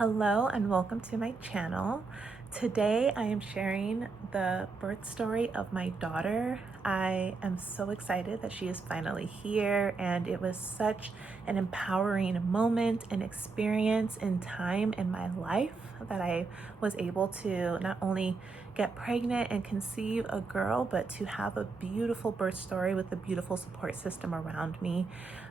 Hello and welcome to my channel. Today I am sharing the birth story of my daughter. I am so excited that she is finally here, and it was such an empowering moment and experience in time in my life that I was able to not only get pregnant and conceive a girl, but to have a beautiful birth story with a beautiful support system around me.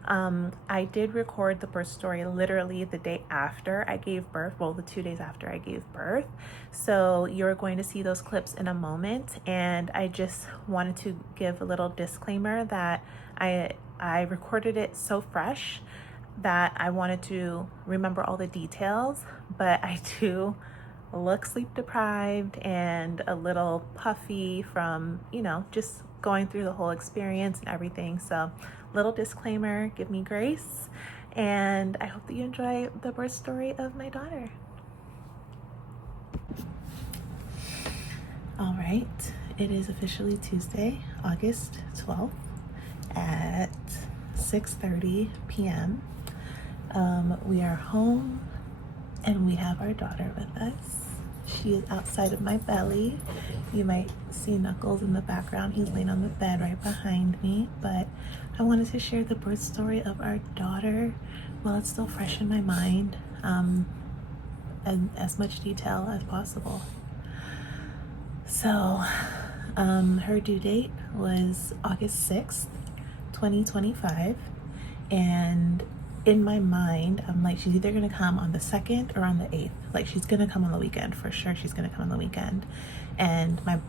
I did record the birth story literally the day after I gave birth, well, the 2 days after I gave birth. So you're going to see those clips in a moment, and I just wanted to give a little disclaimer that I recorded it so fresh that I wanted to remember all the details, but I do look sleep deprived and a little puffy from, just going through the whole experience and everything. So little disclaimer, give me grace, and I hope that you enjoy the birth story of my daughter. All right, it is officially Tuesday, August 12th at 6:30 p.m. We are home and we have our daughter with us. She is outside of my belly. You might see Knuckles in the background. He's laying on the bed right behind me, but I wanted to share the birth story of our daughter while it's still fresh in my mind, and as much detail as possible. So her due date was August 6th, 2025, and in my mind, I'm like, she's either gonna come on the 2nd or on the 8th. Like, she's gonna come on the weekend for sure. She's gonna come on the weekend, and my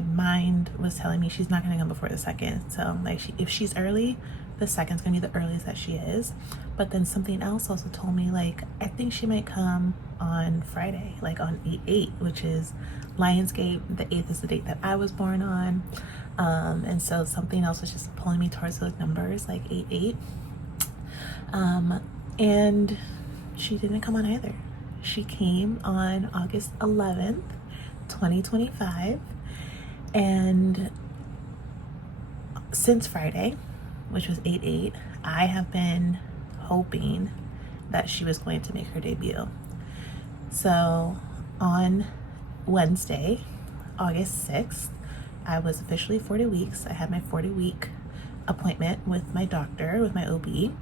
mind was telling me she's not gonna come before the 2nd. So like, if she's early, the 2nd's gonna be the earliest that she is. But then something else also told me, like, I think she might come on Friday, like on 8/8, which is Lionsgate. The 8th is the date that I was born on, and so something else was just pulling me towards those numbers, like 8/8. And she didn't come on either. She came on August 11th, 2025. And since Friday, which was 8/8, I have been hoping that she was going to make her debut. So on Wednesday, August 6th, I was officially 40 weeks. I had my 40-week appointment with my doctor, with my OB.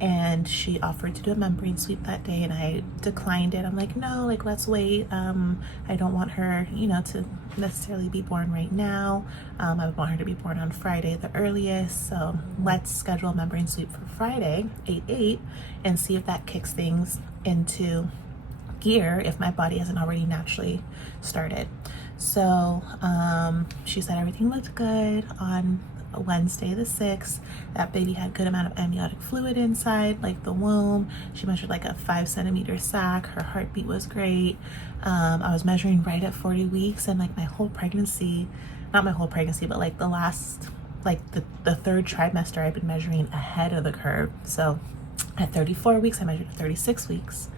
And she offered to do a membrane sweep that day, and I declined it. I'm like, no, like, let's wait. I don't want her, to necessarily be born right now. I would want her to be born on Friday, the earliest. So let's schedule a membrane sweep for Friday, 8/8, and see if that kicks things into gear if my body hasn't already naturally started. So she said everything looked good on Wednesday the 6th. That baby had good amount of amniotic fluid inside, like the womb. She measured like a 5-centimeter sac. Her heartbeat was great. I was measuring right at 40 weeks, and like my whole pregnancy, not my whole pregnancy, but like the last, like the third trimester, I've been measuring ahead of the curve. So at 34 weeks, I measured at 36 weeks.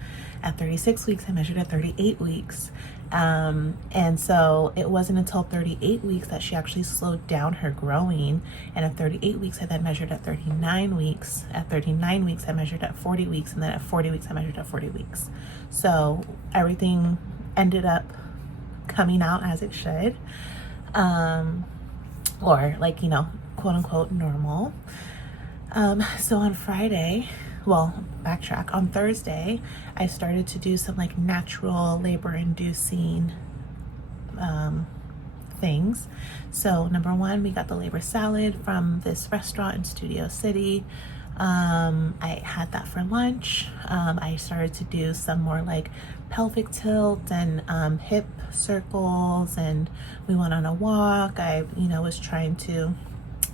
At 36 weeks, I measured at 38 weeks. And so it wasn't until 38 weeks that she actually slowed down her growing. And at 38 weeks, I then measured at 39 weeks. At 39 weeks, I measured at 40 weeks. And then at 40 weeks, I measured at 40 weeks. So everything ended up coming out as it should. Or like, quote unquote normal. So on Friday, well, backtrack, on Thursday, I started to do some like natural labor inducing things. So number one, we got the labor salad from this restaurant in Studio City. I had that for lunch. I started to do some more like pelvic tilt and hip circles, and we went on a walk. I was trying to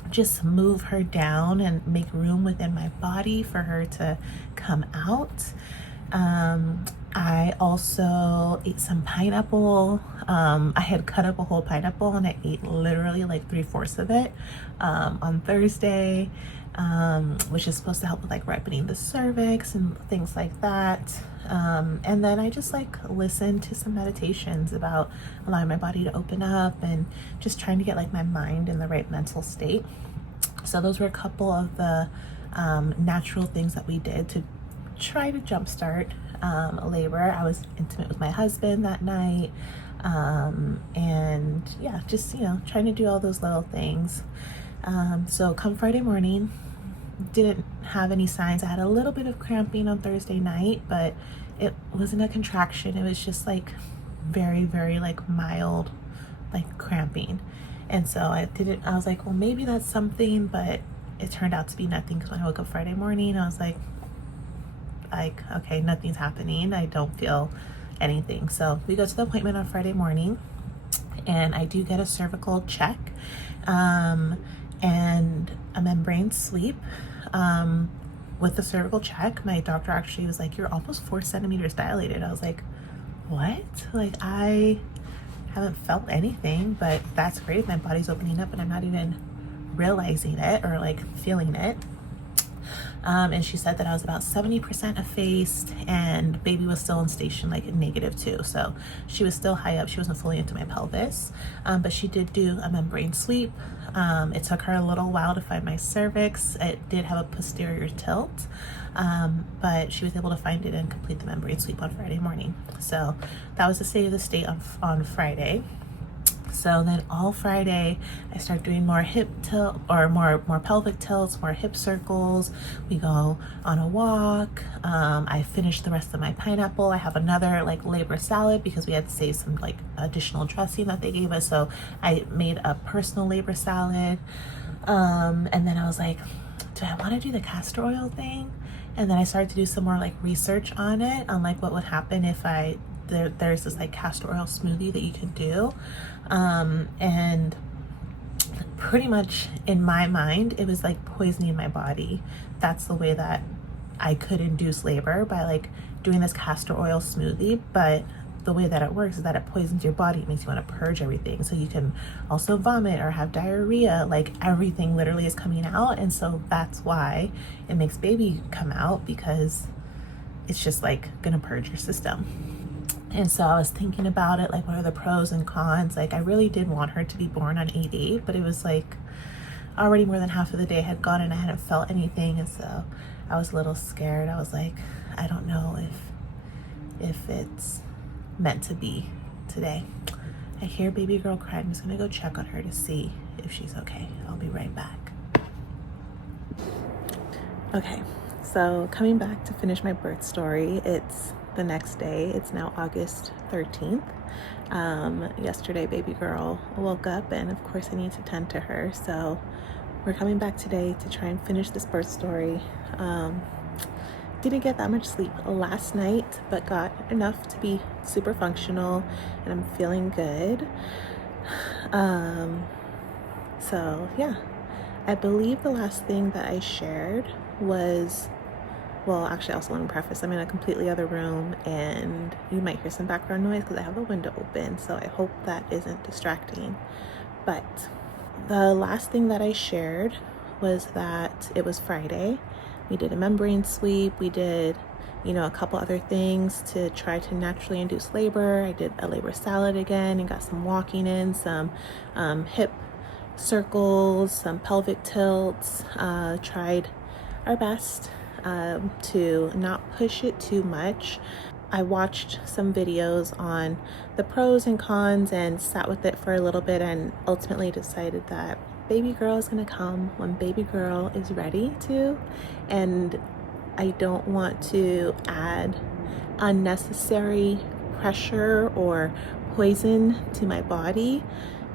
just move her down and make room within my body for her to come out. I also ate some pineapple. I had cut up a whole pineapple and I ate literally like 3/4 of it on Thursday, which is supposed to help with like ripening the cervix and things like that. And then I just like listened to some meditations about allowing my body to open up and just trying to get like my mind in the right mental state. So those were a couple of the natural things that we did to try to jumpstart labor. I was intimate with my husband that night. And yeah, just, you know, trying to do all those little things. So come Friday morning, didn't have any signs. I had a little bit of cramping on Thursday night, but it wasn't a contraction. It was just like very, very like mild, like cramping. And so I was like, well, maybe that's something, but it turned out to be nothing. Because when I woke up Friday morning, I was like, okay, nothing's happening. I don't feel anything. So we go to the appointment on Friday morning, and I do get a cervical check, and a membrane sweep. With the cervical check, my doctor actually was like, you're almost 4 centimeters dilated. I was like, what? Like, I haven't felt anything, but that's great. My body's opening up and I'm not even realizing it or like feeling it. And she said that I was about 70% effaced, and baby was still in station like -2. So she was still high up. She wasn't fully into my pelvis, but she did do a membrane sweep. It took her a little while to find my cervix. It did have a posterior tilt, but she was able to find it and complete the membrane sweep on Friday morning. So that was the state of the state on Friday. So then all Friday, I start doing more hip tilt or more pelvic tilts, more hip circles. We go on a walk. I finish the rest of my pineapple. I have another like labor salad because we had to save some like additional dressing that they gave us. So I made a personal labor salad. And then I was like, do I want to do the castor oil thing? And then I started to do some more like research on it, on like what would happen if there's this like castor oil smoothie that you can do. And pretty much in my mind, it was like poisoning my body. That's the way that I could induce labor, by like doing this castor oil smoothie. But the way that it works is that it poisons your body. It makes you want to purge everything. So you can also vomit or have diarrhea, like everything literally is coming out. And so that's why it makes baby come out, because it's just like gonna purge your system. And so I was thinking about it, like what are the pros and cons? Like I really did want her to be born on 8/8, but it was like already more than half of the day had gone and I hadn't felt anything. And so I was a little scared. I was like, I don't know if it's meant to be today. I hear baby girl crying. I'm just gonna go check on her to see if she's okay. I'll be right back. Okay, so coming back to finish my birth story, it's the next day. It's now August 13th. Yesterday baby girl woke up, and of course I need to tend to her, so we're coming back today to try and finish this birth story. Didn't get that much sleep last night, but got enough to be super functional, and I'm feeling good. So yeah, I believe the last thing that I shared was, well, actually, also let me preface, I'm in a completely other room and you might hear some background noise because I have the window open, so I hope that isn't distracting. But the last thing that I shared was that it was Friday. We did a membrane sweep. We did, a couple other things to try to naturally induce labor. I did a labor salad again and got some walking in, some hip circles, some pelvic tilts. Tried our best to not push it too much. I watched some videos on the pros and cons and sat with it for a little bit, and ultimately decided that baby girl is going to come when baby girl is ready to, and I don't want to add unnecessary pressure or poison to my body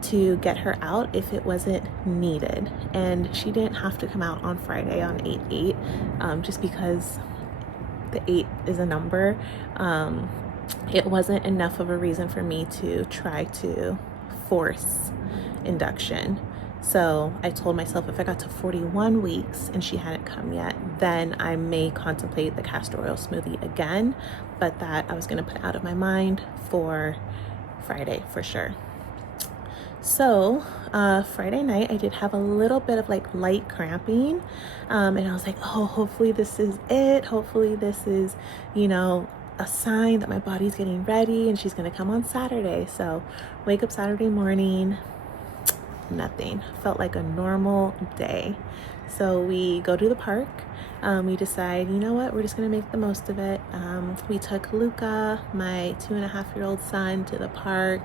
to get her out if it wasn't needed. And she didn't have to come out on Friday on 8/8, just because the 8 is a number. It wasn't enough of a reason for me to try to force induction. So I told myself if I got to 41 weeks and she hadn't come yet, then I may contemplate the castor oil smoothie again, but that I was going to put out of my mind for Friday for sure. So Friday night I did have a little bit of like light cramping, and I was like, oh, hopefully this is it. Hopefully this is, a sign that my body's getting ready and she's going to come on Saturday. So wake up Saturday morning, nothing. Felt like a normal day. So we go to the park. We decide, you know what, we're just gonna make the most of it. We took Luca, my 2.5-year-old son, to the park.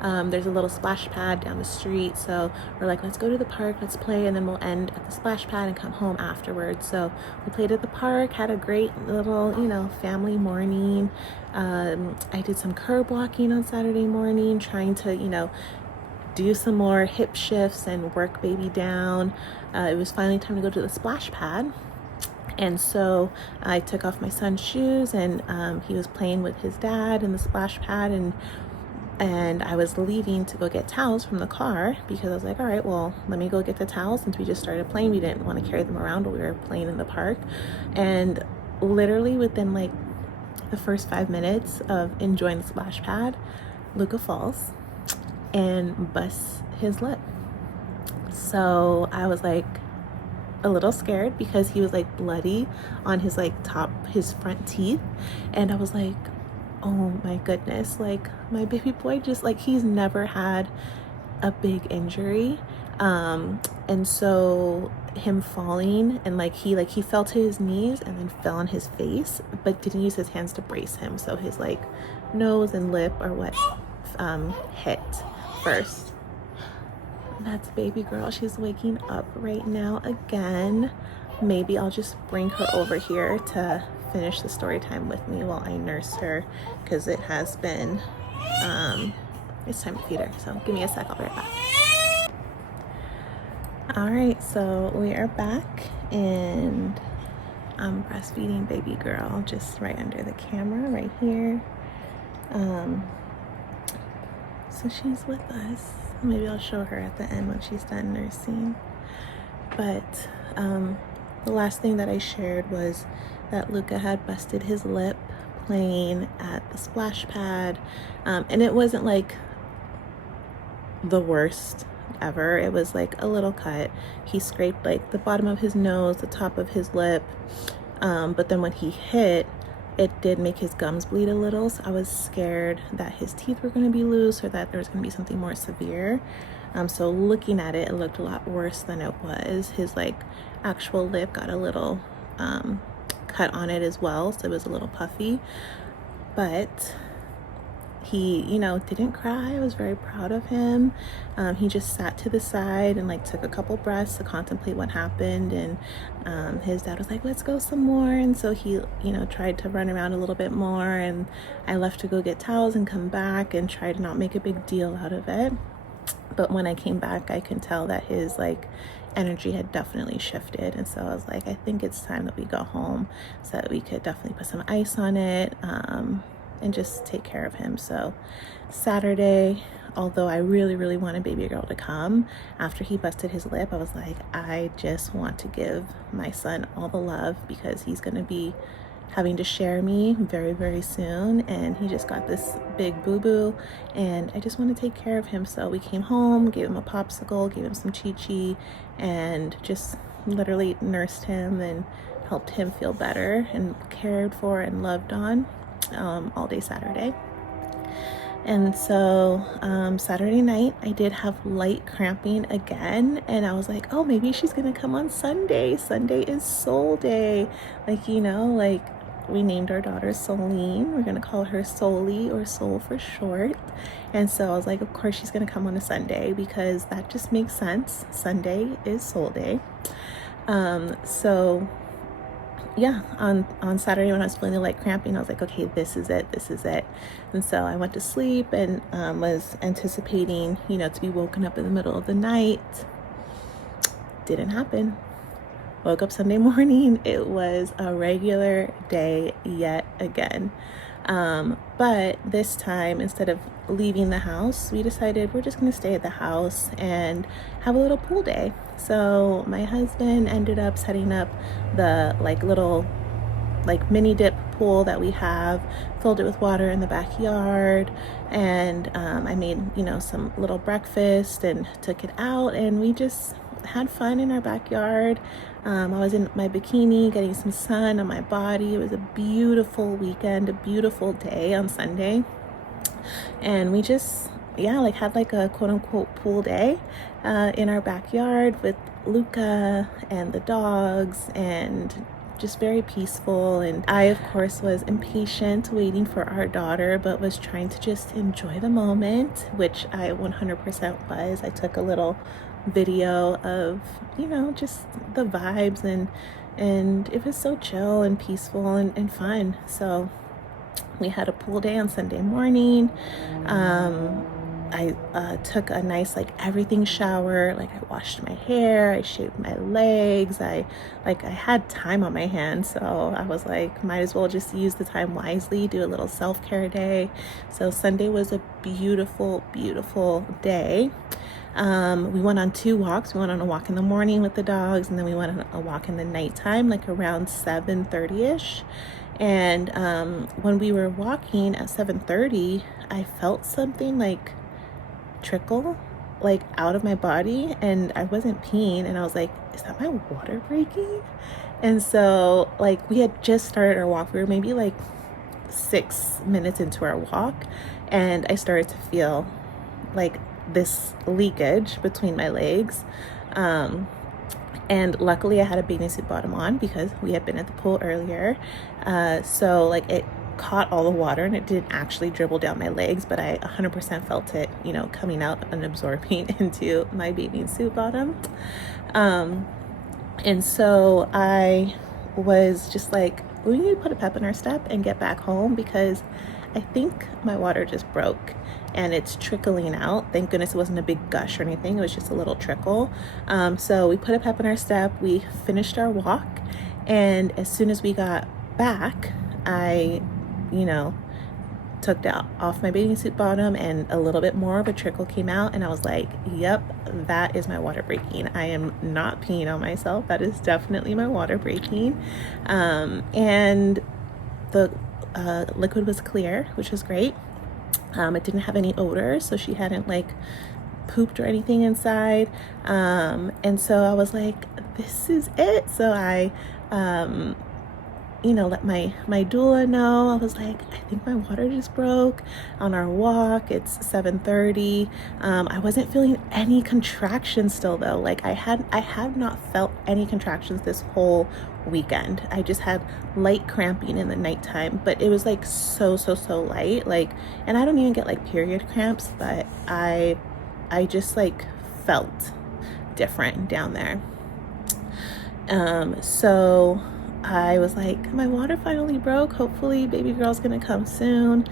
There's a little splash pad down the street, so we're like, let's go to the park, let's play, and then we'll end at the splash pad and come home afterwards. So we played at the park, had a great little, family morning. I did some curb walking on Saturday morning, trying to, do some more hip shifts and work baby down. It was finally time to go to the splash pad. And so I took off my son's shoes, and he was playing with his dad in the splash pad, and I was leaving to go get towels from the car, because I was like, all right, well, let me go get the towels, since we just started playing. We didn't want to carry them around while we were playing in the park. And literally within like the first 5 minutes of enjoying the splash pad, Luca falls and busts his lip. So I was like a little scared, because he was like bloody on his his front teeth, and I was like, oh my goodness, like my baby boy just he's never had a big injury, and so him falling, and he fell to his knees and then fell on his face, but didn't use his hands to brace him, so his nose and lip are what hit first. That's baby girl. She's waking up right now again. Maybe I'll just bring her over here to finish the story time with me while I nurse her, because it has been it's time to feed her. So give me a sec, I'll be right back. All right, so we are back, and I'm breastfeeding baby girl just right under the camera right here. So she's with us. Maybe I'll show her at the end when she's done nursing. But the last thing that I shared was that Luca had busted his lip playing at the splash pad. And it wasn't the worst ever. It was a little cut. He scraped the bottom of his nose, the top of his lip. But then when he hit, it did make his gums bleed a little, so I was scared that his teeth were going to be loose, or that there was going to be something more severe. So looking at it, it looked a lot worse than it was. His actual lip got a little cut on it as well, so it was a little puffy. But he, didn't cry. I was very proud of him. He just sat to the side and took a couple breaths to contemplate what happened. And his dad was like, let's go some more. And so he, tried to run around a little bit more. And I left to go get towels and come back and try to not make a big deal out of it. But when I came back, I could tell that his energy had definitely shifted. And so I was like, I think it's time that we go home, so that we could definitely put some ice on it. And just take care of him. So Saturday, although I really, really wanted baby girl to come, after he busted his lip, I was like, I just want to give my son all the love, because he's going to be having to share me very, very soon. And he just got this big boo-boo, and I just want to take care of him. So we came home, gave him a popsicle, gave him some chi-chi, and just literally nursed him and helped him feel better and cared for and loved on all day Saturday. And so Saturday night, I did have light cramping again, and I was like, oh, maybe she's gonna come on Sunday. Sunday is Soul Day. We named our daughter Soline. We're gonna call her Solie, or Soul for short. And so I was like, of course she's gonna come on a Sunday, because that just makes sense. Sunday is Soul Day. So yeah, on Saturday when I was feeling the light cramping, I was like, okay, this is it. And so I went to sleep and was anticipating, to be woken up in the middle of the night. Didn't happen. Woke up Sunday morning. It was a regular day yet again. But this time, instead of leaving the house, we decided we're just going to stay at the house and have a little pool day. So my husband ended up setting up the little mini dip pool that we have, filled it with water in the backyard, and I made some little breakfast and took it out, and we just had fun in our backyard. I was in my bikini getting some sun on my body. It was a beautiful weekend, a beautiful day on Sunday, and we just yeah, like had like a quote unquote pool day in our backyard with Luca and the dogs, and just very peaceful. And I, of course, was impatient waiting for our daughter, but was trying to just enjoy the moment, which I 100% was. I took a little video of, just the vibes, and it was so chill and peaceful and fun. So we had a pool day on Sunday morning. I took a nice everything shower. Like, I washed my hair, I shaved my legs. I had time on my hands, so I was like, might as well just use the time wisely, do a little self-care day. So Sunday was a beautiful, beautiful day. We went on 2 walks. We went on a walk in the morning with the dogs, and then we went on a walk in the nighttime, like around 7:30ish. And when we were walking at 7:30, I felt something like trickle out of my body, and I wasn't peeing, and I was like, is that my water breaking? And so we had just started our walk. We were maybe 6 minutes into our walk, and I started to feel this leakage between my legs. And luckily I had a bathing suit bottom on because we had been at the pool earlier. So it caught all the water, and it didn't actually dribble down my legs, but I 100% felt it, coming out and absorbing into my bathing suit bottom. And so I was just like, we need to put a pep in our step and get back home, because I think my water just broke and it's trickling out. Thank goodness it wasn't a big gush or anything. It was just a little trickle. So we put a pep in our step. We finished our walk, and as soon as we got back, I, took off my bathing suit bottom, and a little bit more of a trickle came out, and I was like, yep, that is my water breaking. I am not peeing on myself. That is definitely my water breaking. And the liquid was clear, which was great. It didn't have any odor, so she hadn't pooped or anything inside. And so I was like, this is it. So I let my doula know. I was like, I think my water just broke on our walk. It's 7:30. I wasn't feeling any contractions still though. I had not felt any contractions this whole weekend. I just had light cramping in the nighttime, but it was so light. And I don't even get period cramps, but I just felt different down there. So I was like, my water finally broke. Hopefully baby girl's gonna come soon.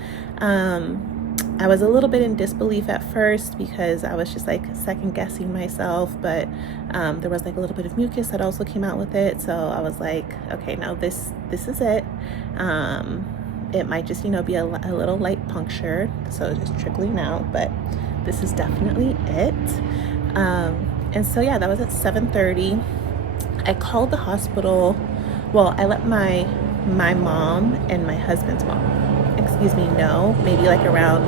I was a little bit in disbelief at first because I was just second guessing myself, but there was a little bit of mucus that also came out with it. So I was like, okay, no, this is it. It might just, be a little light puncture, so just trickling out, but this is definitely it. And so yeah, that was at 7:30. I called the hospital. Well, I let my mom and my husband's mom, know, maybe around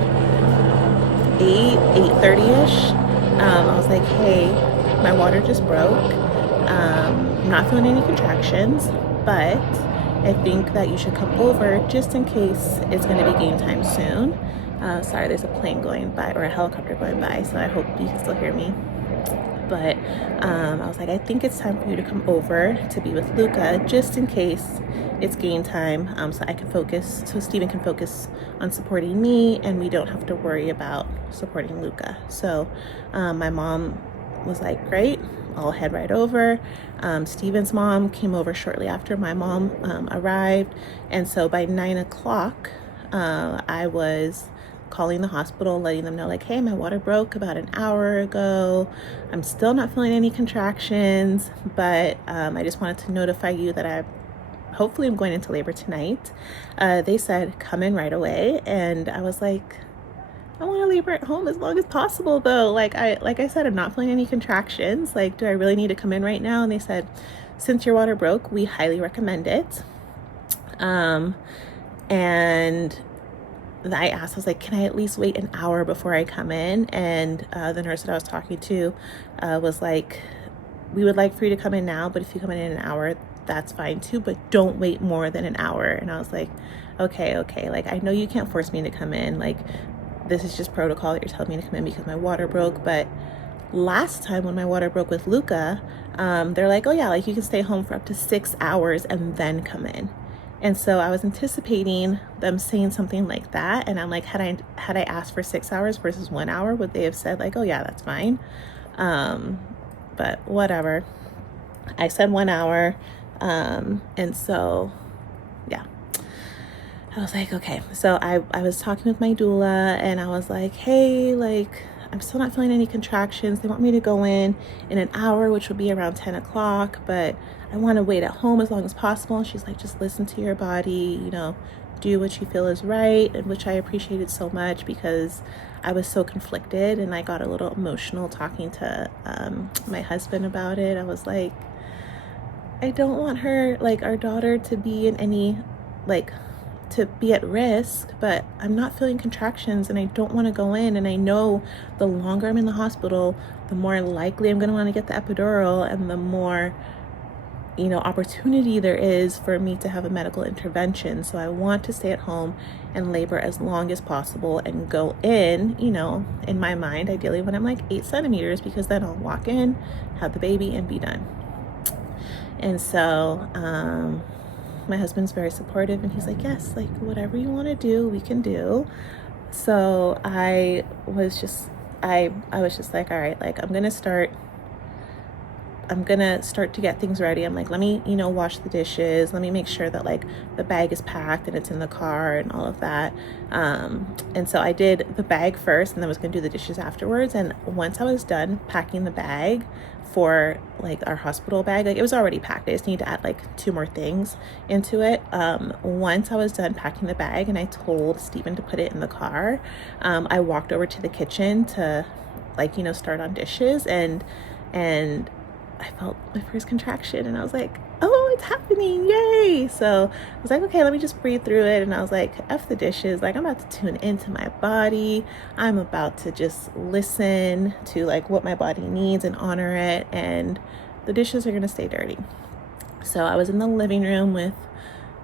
8:30ish. I was like, hey, my water just broke. I'm not feeling any contractions, but I think that you should come over just in case it's going to be game time soon. Sorry, there's a plane going by, or a helicopter going by, so I hope you can still hear me. But I was like, I think it's time for you to come over to be with Luca just in case it's game time, so I can focus, so Steven can focus on supporting me and we don't have to worry about supporting Luca. So my mom was like, great, I'll head right over. Steven's mom came over shortly after my mom arrived, and so by 9 o'clock I was calling the hospital, letting them know hey, my water broke about an hour ago. I'm still not feeling any contractions, but I just wanted to notify you that hopefully I'm going into labor tonight. They said come in right away, and I was like, I want to labor at home as long as possible though. Like I said, I'm not feeling any contractions. Do I really need to come in right now? And they said, since your water broke, we highly recommend it. And I asked, I was like, can I at least wait an hour before I come in? And the nurse that I was talking to was like, we would like for you to come in now, but if you come in an hour, that's fine too, but don't wait more than an hour. And I was like, okay. I know you can't force me to come in. this is just protocol that you're telling me to come in because my water broke. But last time when my water broke with Luca, they're like, oh yeah, like you can stay home for up to 6 hours and then come in. And so I was anticipating them saying something like that. And I'm like, had I asked for 6 hours versus 1 hour, would they have said like, oh yeah, that's fine? But whatever. I said 1 hour. And so, yeah, I was like, okay. So I was talking with my doula and I was like, hey, like, I'm still not feeling any contractions. They want me to go in an hour, which would be around 10 o'clock, but I want to wait at home as long as possible. And she's like, just listen to your body, you know, do what you feel is right. And which I appreciated so much because I was so conflicted and I got a little emotional talking to my husband about it. I was like, I don't want her, like our daughter, to be in any, like, to be at risk, but I'm not feeling contractions and I don't want to go in. And I know the longer I'm in the hospital, the more likely I'm going to want to get the epidural and the more, you know, opportunity there is for me to have a medical intervention. So I want to stay at home and labor as long as possible and go in, you know, in my mind, ideally when I'm like 8 centimeters, because then I'll walk in, have the baby and be done. And so, my husband's very supportive and he's like, yes, like whatever you want to do, we can do. So I was just like, all right, like I'm going to start to get things ready. I'm like, let me, you know, wash the dishes. Let me make sure that like the bag is packed and it's in the car and all of that. And so I did the bag first and then was going to do the dishes afterwards. And once I was done packing the bag for like our hospital bag, like it was already packed. I just need to add like 2 more things into it. Once I was done packing the bag and I told Stephen to put it in the car, I walked over to the kitchen to like, you know, start on dishes and I felt my first contraction and I was like, oh, it's happening, yay. So I was like, okay, let me just breathe through it. And I was like, F the dishes, like I'm about to tune into my body. I'm about to just listen to like what my body needs and honor it. And the dishes are gonna stay dirty. So I was in the living room with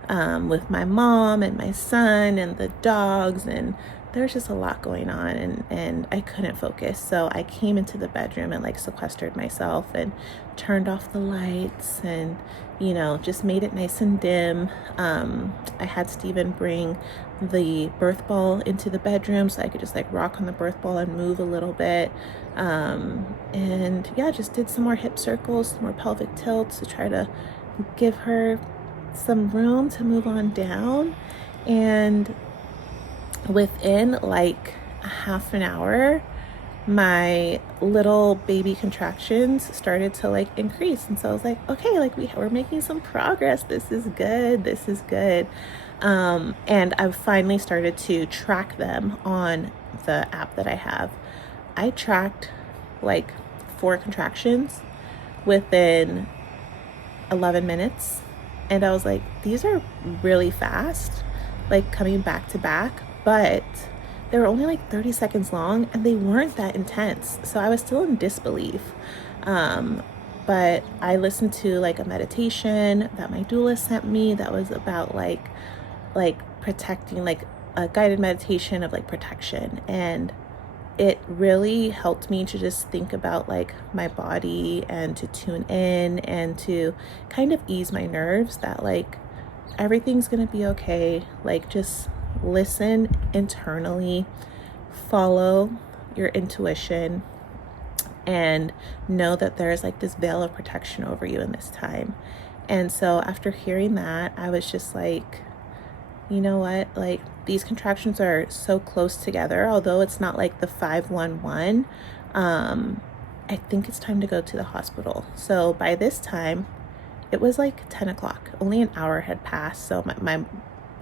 my mom and my son and the dogs, and there's just a lot going on and I couldn't focus. So I came into the bedroom and like sequestered myself and turned off the lights and, you know, just made it nice and dim. I had Stephen bring the birth ball into the bedroom so I could just like rock on the birth ball and move a little bit. And yeah, just did some more hip circles, some more pelvic tilts to try to give her some room to move on down. And within like a half an hour, my little baby contractions started to like increase. And so I was like, okay, like we're making some progress. This is good. This is good. And I finally started to track them on the app that I have. I tracked like 4 contractions within 11 minutes. And I was like, these are really fast, like coming back to back, but they were only like 30 seconds long and they weren't that intense. So I was still in disbelief. But I listened to like a meditation that my doula sent me that was about like protecting, like a guided meditation of like protection. And it really helped me to just think about like my body and to tune in and to kind of ease my nerves that like everything's gonna be okay. Like just listen internally, follow your intuition, and know that there's like this veil of protection over you in this time. And so after hearing that, I was just like, you know what, like these contractions are so close together, although it's not like the 511. I think it's time to go to the hospital. So by this time it was like 10 o'clock, only an hour had passed. So my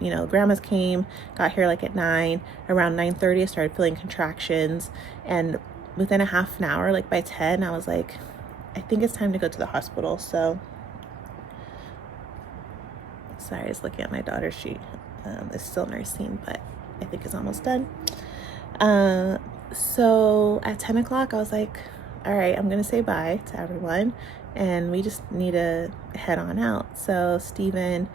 you know, grandmas came, got here like at 9. Around 9:30 I started feeling contractions, and within a half an hour, like by 10, I was like, I think it's time to go to the hospital. So sorry, I was looking at my daughter. She is still nursing, but I think it's almost done. So at 10 o'clock, I was like, all right, I'm going to say bye to everyone and we just need to head on out. So Stephen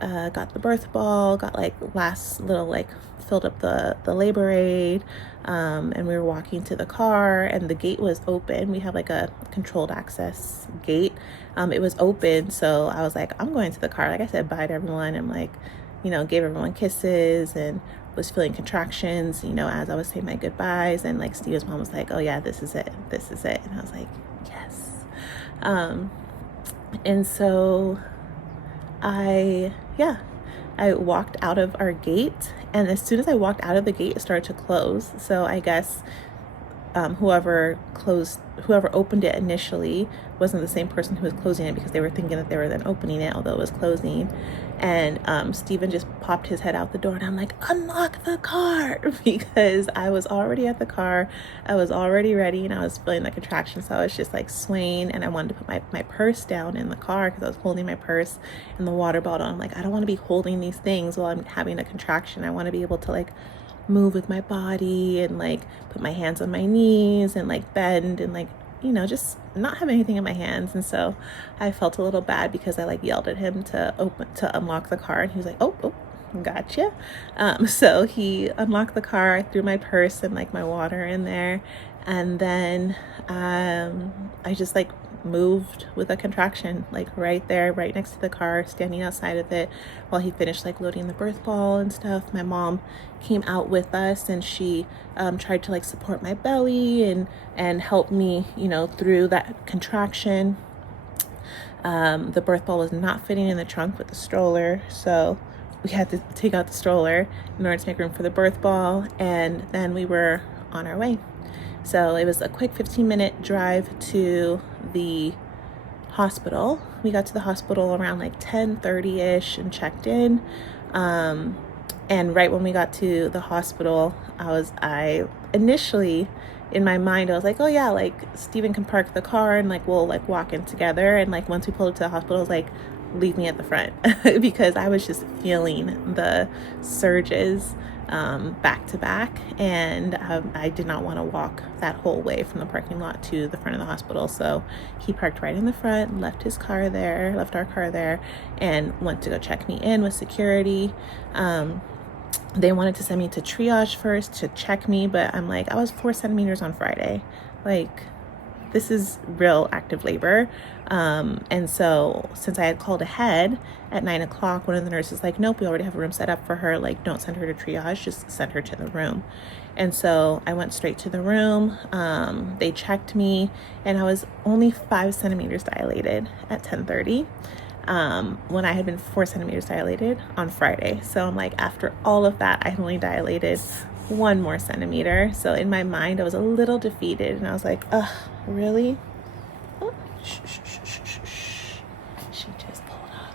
got the birth ball, got like last little like filled up the labor aid, and we were walking to the car, and the gate was open. We have like a controlled access gate. It was open, so I was like, I'm going to the car. Like I said bye to everyone, and like, gave everyone kisses, and was feeling contractions, as I was saying my goodbyes. And like Steve's mom was like, oh yeah, this is it. And I was like, yes. And so I walked out of our gate, and as soon as I walked out of the gate, it started to close. So I guess whoever opened it initially wasn't the same person who was closing it, because they were thinking that they were then opening it, although it was closing. And Steven just popped his head out the door, and I'm like, unlock the car, because I was already at the car. I was already ready, and I was feeling the contraction. So I was just like swaying, and I wanted to put my purse down in the car, because I was holding my purse and the water bottle. I'm like, I don't want to be holding these things while I'm having a contraction. I want to be able to like move with my body, and like put my hands on my knees, and like bend, and like just not have anything in my hands. And so I felt a little bad, because I like yelled at him to unlock the car, and he was like, oh, gotcha. So he unlocked the car. I threw my purse and like my water in there, and then I just like moved with a contraction, like right there, right next to the car, standing outside of it while he finished like loading the birth ball and stuff. My mom came out with us, and she tried to like support my belly and help me, through that contraction. The birth ball was not fitting in the trunk with the stroller, so we had to take out the stroller in order to make room for the birth ball, and then we were on our way. So it was a quick 15-minute drive to the hospital. We got to the hospital around like 10:30-ish and checked in. And right when we got to the hospital, I initially in my mind, I was like, oh yeah, like Steven can park the car, and like we'll like walk in together. And like once we pulled up to the hospital, I was like, leave me at the front, because I was just feeling the surges back to back, and I did not want to walk that whole way from the parking lot to the front of the hospital. So he parked right in the front, left our car there, and went to go check me in with security. They wanted to send me to triage first to check me, but I'm like, I was 4 centimeters on Friday. Like, this is real active labor. And so since I had called ahead at 9 o'clock, one of the nurses was like, nope, we already have a room set up for her. Like, don't send her to triage, just send her to the room. And so I went straight to the room. They checked me, and I was only 5 centimeters dilated at 10:30. When I had been 4 centimeters dilated on Friday. So I'm like, after all of that, I had only dilated 1 more centimeter. So in my mind, I was a little defeated, and I was like, ugh, really? Oh, shh. She just pulled up.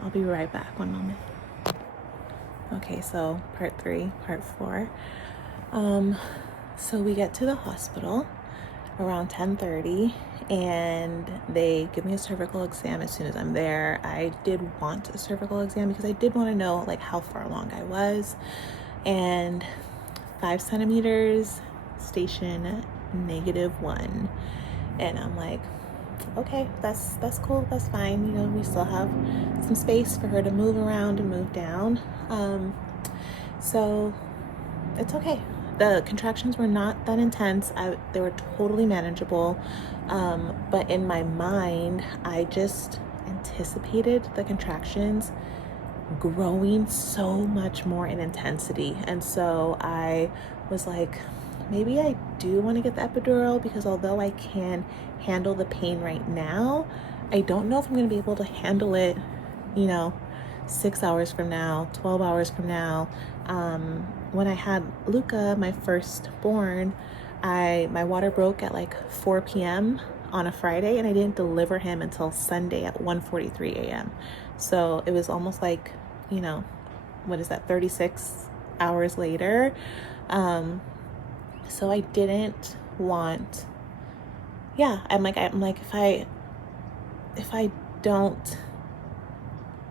I'll be right back. 1 moment. Okay, so part 4. So we get to the hospital around 10:30, and they give me a cervical exam as soon as I'm there. I did want a cervical exam because I did want to know like how far along I was. And 5 centimeters, station -1. And I'm like, okay, that's cool, that's fine. We still have some space for her to move around and move down. So it's okay. The contractions were not that intense. They were totally manageable. But in my mind, I just anticipated the contractions growing so much more in intensity. And so I was like, maybe I do want to get the epidural, because although I can handle the pain right now, I don't know if I'm going to be able to handle it, 6 hours from now, 12 hours from now. When I had Luca, my firstborn, my water broke at like 4 p.m. on a Friday, and I didn't deliver him until Sunday at 1:43 a.m. So it was almost like, 36 hours later. So I didn't want, I'm like,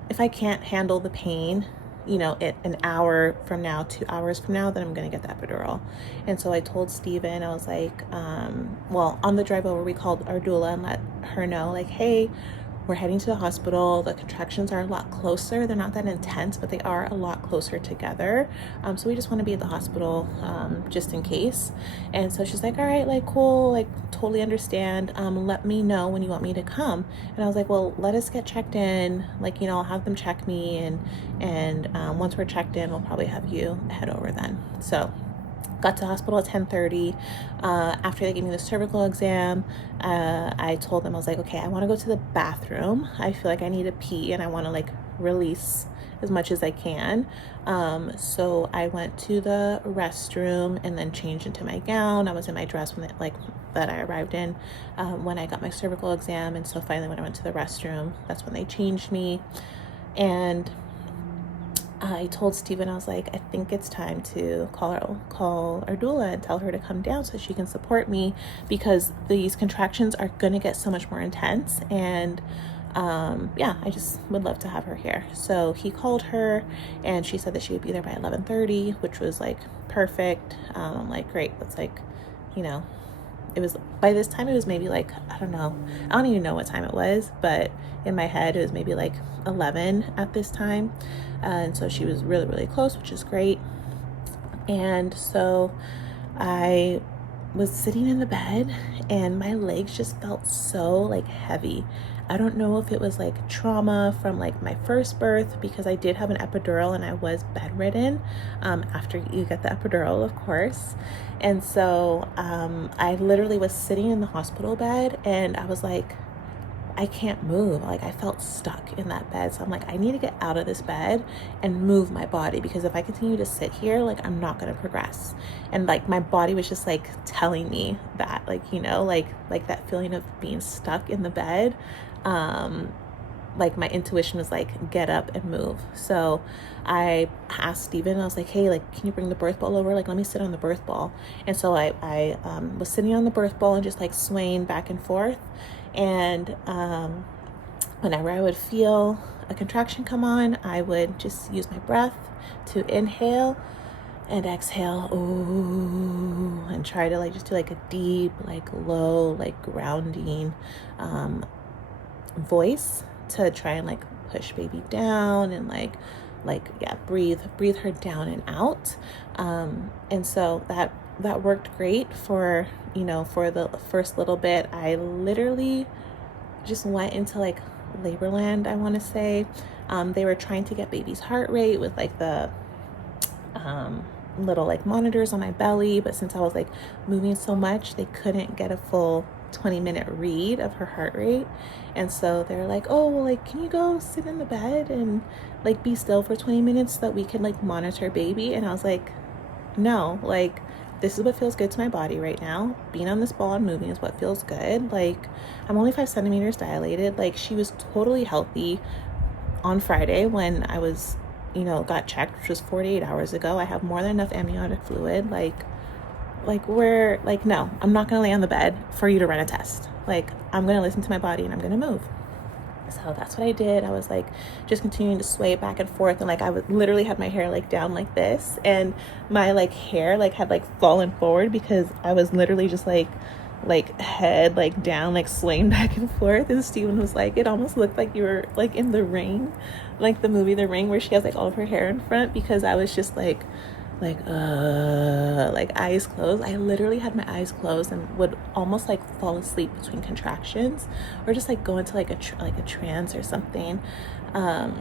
if I can't handle the pain, an hour from now, 2 hours from now, then I'm going to get the epidural. And so I told Steven, I was like, on the drive over, we called our doula and her know, like, hey, we're heading to the hospital. The contractions are a lot closer. They're not that intense, but they are a lot closer together. So we just want to be at the hospital just in case. And so she's like, all right, like, cool, like, totally understand. Let me know when you want me to come. And I was like, well, let us get checked in. Like, I'll have them check me. And once we're checked in, we'll probably have you head over then. So got to the hospital at 10:30. After they gave me the cervical exam, I told them, I was like, okay, I want to go to the bathroom. I feel like I need to pee and I want to like release as much as I can. So I went to the restroom and then changed into my gown. I was in my dress that I arrived in when I got my cervical exam. And so finally when I went to the restroom, that's when they changed me. And I told Steven, I was like, I think it's time to call our doula and tell her to come down so she can support me, because these contractions are going to get so much more intense. And I just would love to have her here. So he called her and she said that she would be there by 11:30, which was like perfect. I'm like, great. That's like, it was, by this time it was maybe like, I don't even know what time it was, but in my head it was maybe like 11 at this time. And so she was really, really close, which is great. And so I was sitting in the bed and my legs just felt so like heavy. I don't know if it was like trauma from like my first birth, because I did have an epidural and I was bedridden after you get the epidural, of course. And so I literally was sitting in the hospital bed and I was like, I can't move. Like, I felt stuck in that bed. So I'm like, I need to get out of this bed and move my body, because if I continue to sit here, like, I'm not going to progress. And like, my body was just like telling me that, like, like that feeling of being stuck in the bed. Like my intuition was like, get up and move. So I asked Steven, I was like, hey, like, can you bring the birth ball over? Like, let me sit on the birth ball. And so I was sitting on the birth ball and just like swaying back and forth. And whenever I would feel a contraction come on, I would just use my breath to inhale and exhale, ooh, and try to like just do like a deep, like low, like grounding voice to try and like push baby down and breathe her down and out. And so that worked great for the first little bit. I literally just went into like labor land, I want to say. They were trying to get baby's heart rate with like the little like monitors on my belly, but since I was like moving so much, they couldn't get a full 20-minute read of her heart rate. And so they're like, oh, well, like, can you go sit in the bed and like be still for 20 minutes so that we can like monitor baby? And I was like, no, like, this is what feels good to my body right now. Being on this ball and moving is what feels good. Like, I'm only 5 centimeters dilated. Like, she was totally healthy on Friday when I was, got checked, which was 48 hours ago. I have more than enough amniotic fluid. No, I'm not going to lay on the bed for you to run a test. Like, I'm going to listen to my body and I'm going to move. So that's what I did. I was like just continuing to sway back and forth, and like I would literally had my hair like down like this, and my like hair like had like fallen forward because I was literally just like head like down, like swaying back and forth. And Steven was like, it almost looked like you were like in The Ring, like the movie The Ring, where she has like all of her hair in front, because I was just like eyes closed. I literally had my eyes closed and would almost like fall asleep between contractions, or just like go into like a trance or something. But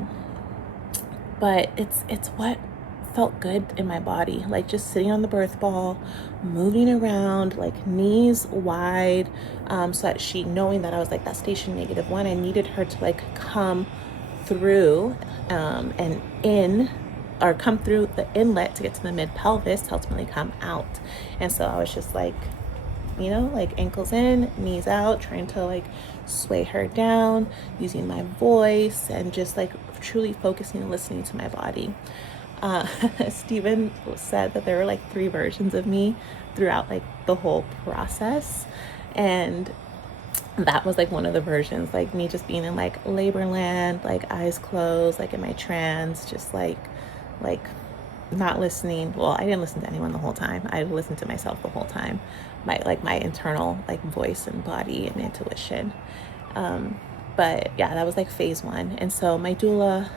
it's what felt good in my body, like just sitting on the birth ball, moving around, like knees wide, so that she, knowing that I was like that station -1, I needed her to like come through and in, or come through the inlet to get to the mid pelvis to ultimately come out. And so I was just like, like ankles in, knees out, trying to like sway her down, using my voice and just like truly focusing and listening to my body. Steven said that there were like 3 versions of me throughout like the whole process. And that was like one of the versions, like me just being in like labor land, like eyes closed, like in my trance, just like not listening. Well, I didn't listen to anyone the whole time. I listened to myself the whole time, my internal like voice and body and intuition. But yeah, that was like phase 1. And so my doula,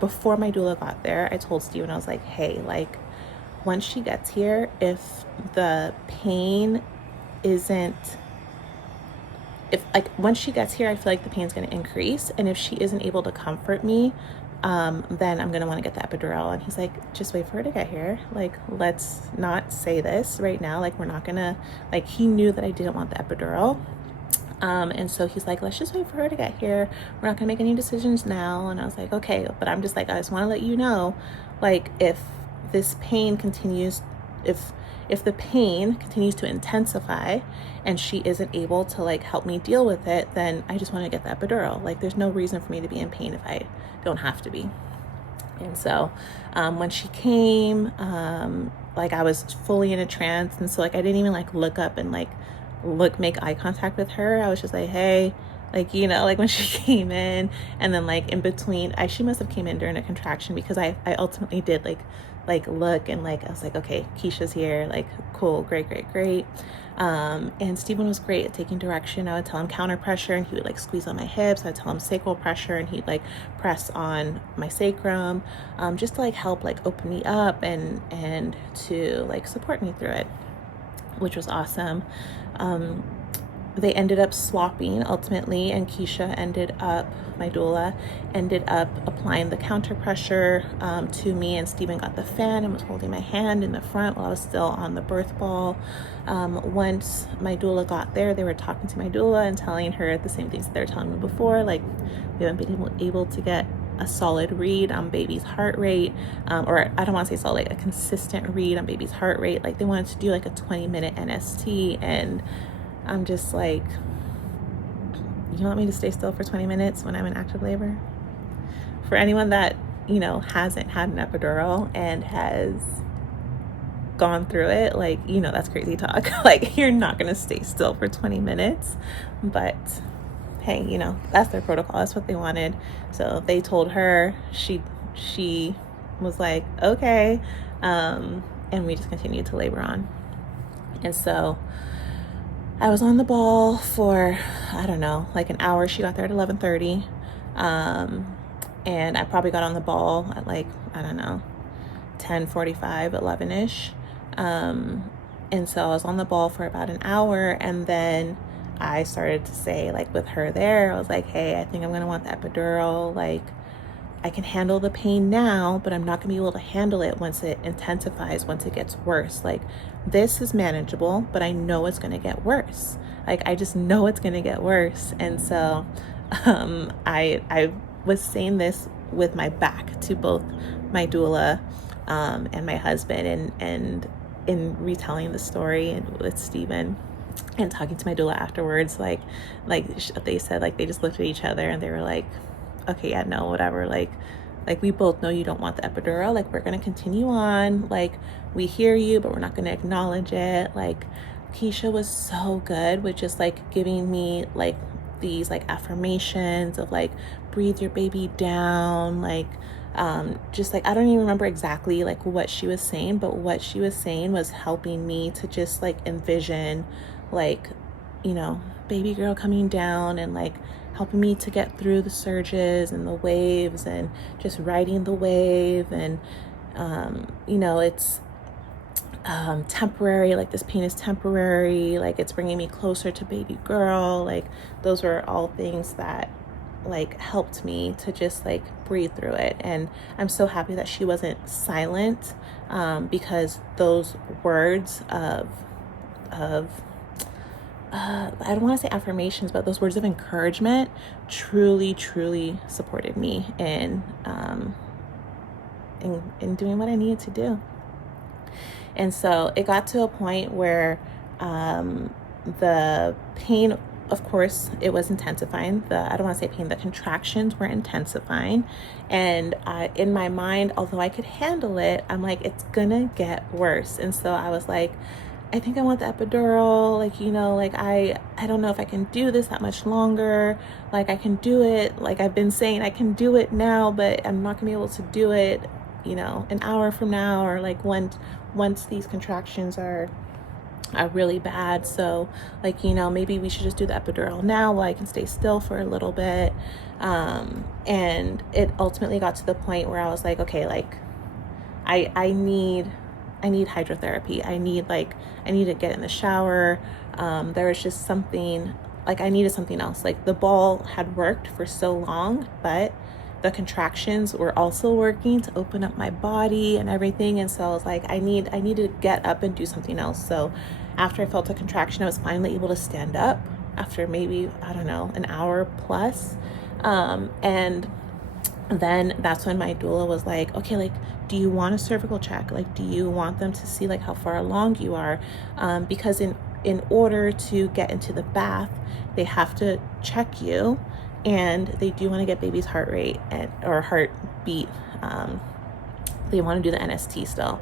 before my doula got there, I told Steven, I was like, hey, like, once she gets here, if the pain isn't, if like once she gets here, I feel like the pain's going to increase. And if she isn't able to comfort me, then I'm going to want to get the epidural. And he's like, just wait for her to get here. Like, let's not say this right now. Like, we're not going to, like, he knew that I didn't want the epidural. And so he's like, let's just wait for her to get here. We're not gonna make any decisions now. And I was like, okay, but I'm just like, I just want to let you know, like, if this pain continues, if the pain continues to intensify and she isn't able to like help me deal with it, then I just want to get the epidural. Like, there's no reason for me to be in pain if I don't have to be. And so when she came, like, I was fully in a trance. And so like, I didn't even like look up and like make eye contact with her. I was just like, hey, like, you know, like when she came in, and then like in between, she must have came in during a contraction, because I ultimately did like look, and like I was like, okay, Keisha's here, like, cool, great. And Steven was great at taking direction. I would tell him counter pressure, and he would like squeeze on my hips. I'd tell him sacral pressure, and he'd like press on my sacrum, just to like help like open me up and to like support me through it, which was awesome. They ended up swapping ultimately, and Keisha my doula ended up applying the counter pressure to me, and Steven got the fan and was holding my hand in the front while I was still on the birth ball. Once my doula got there, they were talking to my doula and telling her the same things that they were telling me before, like, we haven't been able to get a solid read on baby's heart rate, or I don't want to say solid, like a consistent read on baby's heart rate. Like, they wanted to do like a 20-minute NST, and I'm just like, you want me to stay still for 20 minutes when I'm in active labor? For anyone that, you know, hasn't had an epidural and has gone through it, like, you know, that's crazy talk. Like, you're not gonna stay still for 20 minutes, but hey, you know, that's their protocol. That's what they wanted. So they told her, she was like, okay. And we just continued to labor on. And so I was on the ball for, I don't know, like an hour. She got there at 11:30. And I probably got on the ball at like, I don't know, 10:45, 11-ish. And so I was on the ball for about an hour, and then I started to say, like, with her there, I was like, hey, I think I'm gonna want the epidural. Like, I can handle the pain now, but I'm not gonna be able to handle it once it intensifies, once it gets worse. Like, this is manageable, but I know it's gonna get worse. Like, I just know it's gonna get worse. And so I was saying this with my back to both my doula and my husband, and in retelling the story with Steven and talking to my doula afterwards, like they said, like, they just looked at each other and they were like, okay, yeah, no, whatever, like we both know you don't want the epidural. Like, we're gonna continue on. Like, we hear you, but we're not gonna acknowledge it. Like, Keisha was so good with just like giving me like these like affirmations of like, breathe your baby down, like just like, I don't even remember exactly like what she was saying, but what she was saying was helping me to just like envision, like, you know, baby girl coming down and like helping me to get through the surges and the waves, and just riding the wave. And you know, it's temporary, like, this pain is temporary, like, it's bringing me closer to baby girl. Like, those were all things that like helped me to just like breathe through it. And I'm so happy that she wasn't silent, because those words of I don't want to say affirmations, but those words of encouragement truly supported me in doing what I needed to do. And so it got to a point where the pain, of course, it was intensifying. I don't want to say pain, the contractions were intensifying. And in my mind, although I could handle it, I'm like, it's gonna get worse. And so I was like, I think I want the epidural. Like, you know, like, I don't know if I can do this that much longer. Like, I can do it. Like, I've been saying I can do it now, but I'm not gonna be able to do it, you know, an hour from now, or like once these contractions are are really bad. So like, maybe we should just do the epidural now while I can stay still for a little bit. And it ultimately got to the point where I was like, okay, like I need hydrotherapy. I need to get in the shower. There was just something, like I needed something else. Like the ball had worked for so long, but the contractions were also working to open up my body and everything. And so I was like, I need to get up and do something else. So after I felt a contraction, I was finally able to stand up after maybe, I don't know, an hour plus. And then that's when my doula was like, okay, like, do you want a cervical check? Like, do you want them to see like how far along you are? Because in order to get into the bath, they have to check you, and they do want to get baby's heart rate or heartbeat. They want to do the NST still.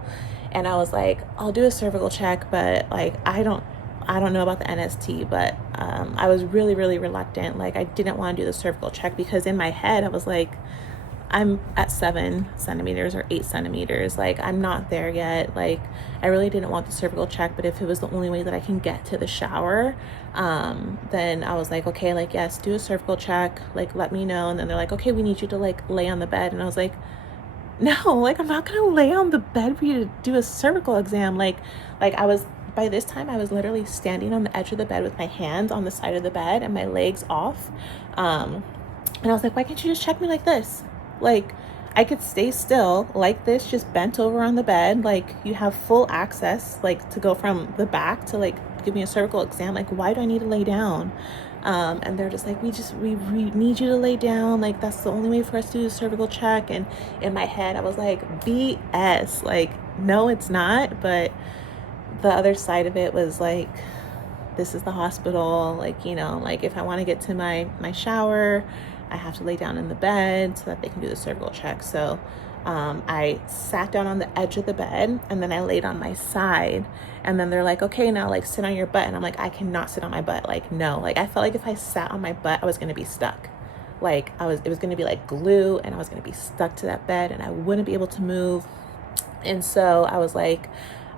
And I was like, I'll do a cervical check, but like, I don't know about the NST, but I was really, really reluctant. Like I didn't want to do the cervical check because in my head, I was like, I'm at 7 centimeters or 8 centimeters. Like I'm not there yet. Like I really didn't want the cervical check, but if it was the only way that I can get to the shower, then I was like, okay, like, yes, do a cervical check. Like, let me know. And then they're like, okay, we need you to like lay on the bed. And I was like, no, like I'm not going to lay on the bed for you to do a cervical exam. Like by this time I was literally standing on the edge of the bed with my hands on the side of the bed and my legs off. And I was like, why can't you just check me like this? Like I could stay still like this, just bent over on the bed. Like you have full access, like to go from the back to like give me a cervical exam. Like, why do I need to lay down? And they're just like, we need you to lay down. Like that's the only way for us to do a cervical check. And in my head, I was like, BS. Like, no, it's not. But the other side of it was like, this is the hospital. Like, like if I want to get to my shower, I have to lay down in the bed so that they can do the cervical check. So I sat down on the edge of the bed and then I laid on my side, and then they're like, okay, now like sit on your butt. And I'm like, I cannot sit on my butt. Like, no, like I felt like if I sat on my butt, I was going to be stuck. Like it was going to be like glue, and I was going to be stuck to that bed and I wouldn't be able to move. And so I was like,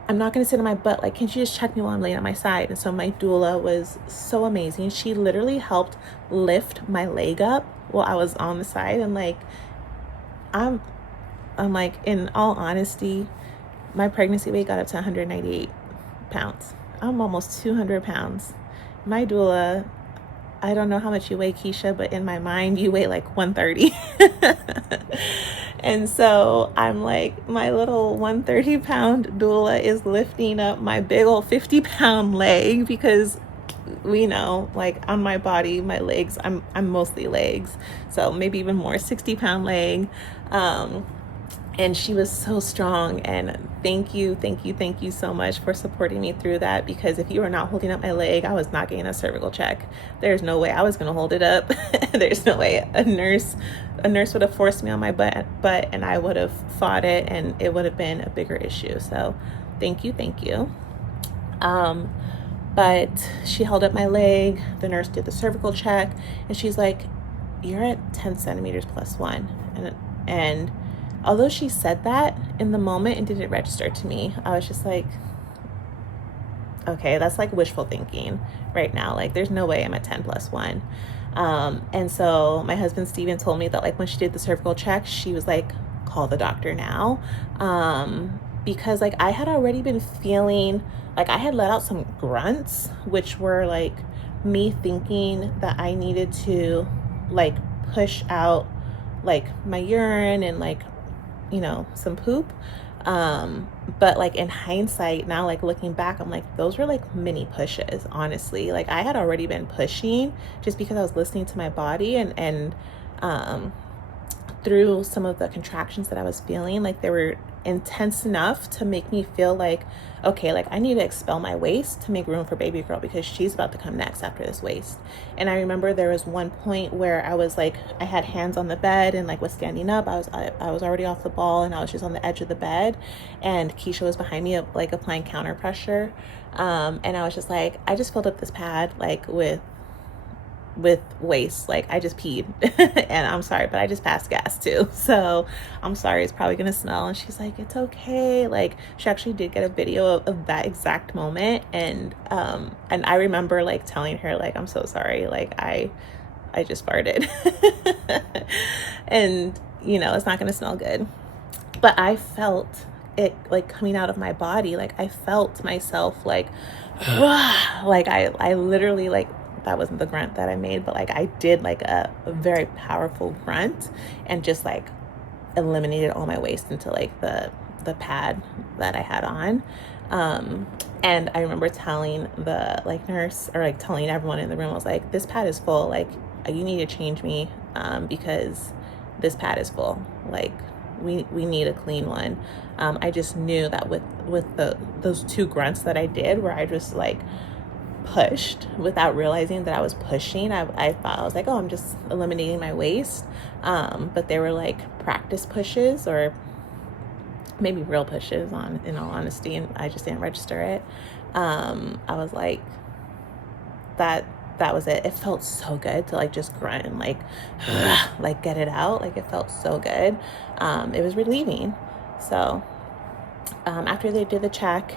I'm not going to sit on my butt. Like, can't you just check me while I'm laying on my side? And so my doula was so amazing. She literally helped lift my leg up while I was on the side. And like, I'm like, in all honesty, my pregnancy weight got up to 198 pounds. I'm almost 200 pounds. My doula, I don't know how much you weigh, Keisha, but in my mind, you weigh like 130. And so I'm like, my little 130-pound doula is lifting up my big old 50-pound leg, because we know, like on my body, my legs, I'm mostly legs. So maybe even more, 60-pound leg. And she was so strong, and thank you so much for supporting me through that, because if you were not holding up my leg, I was not getting a cervical check. There's no way I was going to hold it up. There's no way a nurse would have forced me on my butt, and I would have fought it, and it would have been a bigger issue. So thank you. But she held up my leg. The nurse did the cervical check, and she's like, you're at 10 centimeters plus 1. And although she said that, in the moment, it didn't register to me. I was just like, okay, that's like wishful thinking right now. Like, there's no way I'm at 10 plus 1. And so my husband, Steven, told me that like when she did the cervical check, she was like, call the doctor now. Because like I had already been feeling like I had let out some grunts, which were like me thinking that I needed to like push out like my urine and like, some poop. But like in hindsight now, like looking back, I'm like, those were like mini pushes, honestly. Like I had already been pushing just because I was listening to my body, and through some of the contractions that I was feeling, like they were intense enough to make me feel like, okay, like I need to expel my waist to make room for baby girl, because she's about to come next after this waist. And I remember there was one point where I was like, I had hands on the bed and like was standing up. I was already off the ball, and I was just on the edge of the bed, and Keisha was behind me like applying counter pressure. And I was just like, I just filled up this pad like with with waste. Like, I just peed and I'm sorry, but I just passed gas too. So I'm sorry, it's probably gonna smell. And she's like, it's okay. Like, she actually did get a video of that exact moment. And I remember like telling her, like, I'm so sorry. Like, I just farted. And, you know, it's not gonna smell good. But I felt it like coming out of my body. Like, I felt myself like, like I literally, like, that wasn't the grunt that I made, but like I did like a very powerful grunt and just like eliminated all my waste into like the pad that I had on. And I remember telling the like nurse, or like telling everyone in the room, I was like, this pad is full. Like, you need to change me, because this pad is full. Like, we need a clean one. I just knew that with those 2 grunts that I did, where I just like pushed without realizing that I was pushing, I thought, I was like, oh, I'm just eliminating my waste. But they were like practice pushes, or maybe real pushes, in all honesty, and I just didn't register it. I was like, that was it. It felt so good to like just grunt and like like get it out. Like, it felt so good. It was relieving. So after they did the check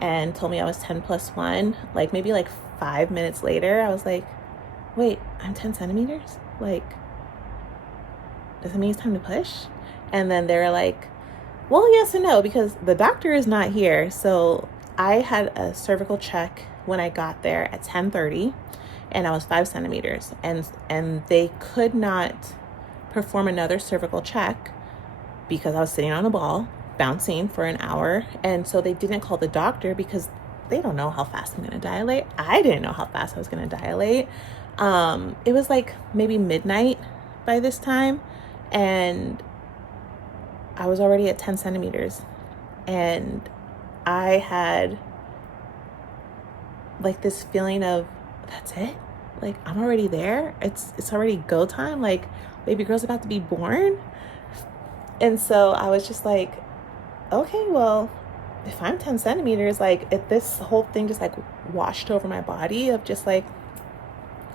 and told me I was 10+1, like maybe like 5 minutes later, I was like, wait, I'm 10 centimeters? Like, does it mean it's time to push? And then they're like, well, yes and no, because the doctor is not here. So I had a cervical check when I got there at 10:30, and I was 5 centimeters, and they could not perform another cervical check because I was sitting on a ball bouncing for an hour. And so they didn't call the doctor because they don't know how fast I'm going to dilate. I didn't know how fast I was going to dilate. It was like maybe midnight by this time, and I was already at 10 centimeters, and I had like this feeling of, that's it. Like, I'm already there. It's already go time. Like, baby girl's about to be born. And so I was just like, okay, well, if I'm 10 centimeters, like, if this whole thing just like washed over my body, of just like,